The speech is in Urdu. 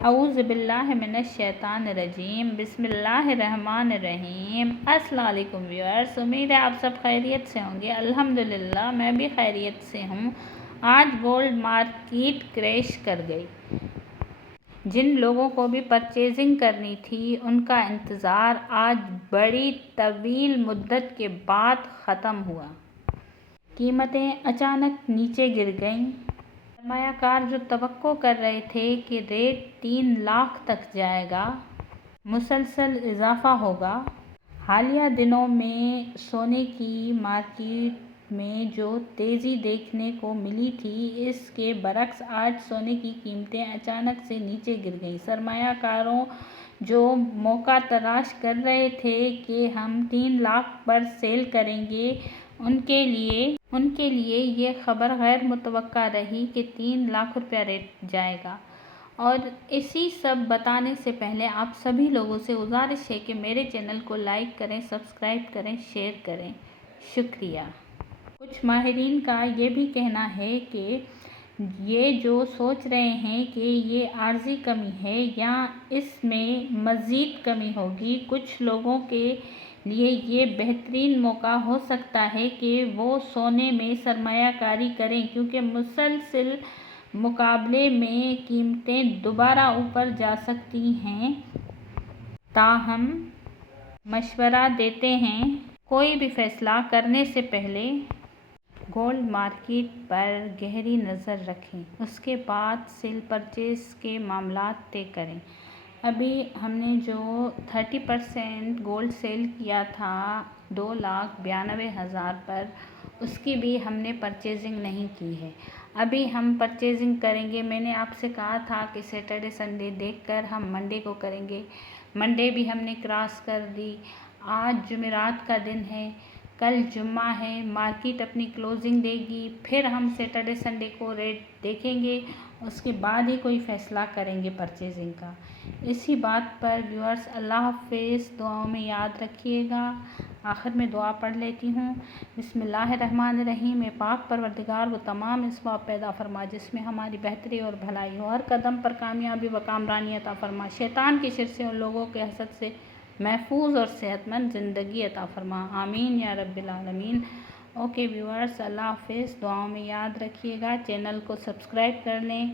اعوذ باللہ من الشیطان الرجیم، بسم اللہ الرحمن الرحیم۔ السلام علیکم ویورز، امید ہے آپ سب خیریت سے ہوں گے۔ الحمدللہ میں بھی خیریت سے ہوں۔ آج گولڈ مارکیٹ کریش کر گئی۔ جن لوگوں کو بھی پرچیزنگ کرنی تھی ان کا انتظار آج بڑی طویل مدت کے بعد ختم ہوا۔ قیمتیں اچانک نیچے گر گئیں۔ سرمایہ کار جو توقع کر رہے تھے کہ ریٹ 3 لاکھ تک جائے گا، مسلسل اضافہ ہوگا۔ حالیہ دنوں میں سونے کی مارکیٹ میں جو تیزی دیکھنے کو ملی تھی، اس کے برعکس آج سونے کی قیمتیں اچانک سے نیچے گر گئیں۔ سرمایہ کاروں جو موقع تلاش کر رہے تھے کہ ہم 3 لاکھ پر سیل کریں گے، ان کے لیے یہ خبر غیر متوقع رہی کہ 3 لاکھ روپے ریٹ جائے گا۔ اور اسی سب بتانے سے پہلے آپ سبھی لوگوں سے گزارش ہے کہ میرے چینل کو لائک کریں، سبسکرائب کریں، شیئر کریں۔ شکریہ۔ کچھ ماہرین کا یہ بھی کہنا ہے کہ یہ جو سوچ رہے ہیں کہ یہ عارضی کمی ہے یا اس میں مزید کمی ہوگی، کچھ لوگوں کے لیے یہ بہترین موقع ہو سکتا ہے کہ وہ سونے میں سرمایہ کاری کریں، کیونکہ مسلسل مقابلے میں قیمتیں دوبارہ اوپر جا سکتی ہیں۔ تاہم مشورہ دیتے ہیں کوئی بھی فیصلہ کرنے سے پہلے گولڈ مارکیٹ پر گہری نظر رکھیں، اس کے بعد سیل پرچیز کے معاملات طے کریں۔ ابھی ہم نے جو 30% گولڈ سیل کیا تھا 2,92,000 پر، اس کی بھی ہم نے پرچیزنگ نہیں کی ہے۔ ابھی ہم پرچیزنگ کریں گے۔ میں نے آپ سے کہا تھا کہ سیٹرڈے سنڈے دیکھ کر ہم منڈے کو کریں گے۔ منڈے بھی ہم نے کراس کر دی۔ آج جمعرات کا دن ہے، کل جمعہ ہے، مارکیٹ اپنی کلوزنگ دے گی، پھر ہم سیٹرڈے سنڈے کو ریٹ دیکھیں گے، اس کے بعد ہی کوئی فیصلہ کریں گے پرچیزنگ کا۔ اسی بات پر ویورز، اللہ حافظ، دعاؤں میں یاد رکھیے گا۔ آخر میں دعا پڑھ لیتی ہوں۔ بسم اللہ الرحمن الرحیم۔ اے پاک پروردگار، وہ تمام اسباب پیدا فرما جس میں ہماری بہتری اور بھلائی ہو، ہر قدم پر کامیابی و کامرانی عطا فرما، شیطان کی شر سے ان لوگوں کے حسد سے محفوظ اور صحت مند زندگی عطا فرما، آمین یا رب العالمین۔ اوکے ویورز، اللہ حافظ، دعاؤں میں یاد رکھیے گا۔ چینل کو سبسکرائب کر لیں۔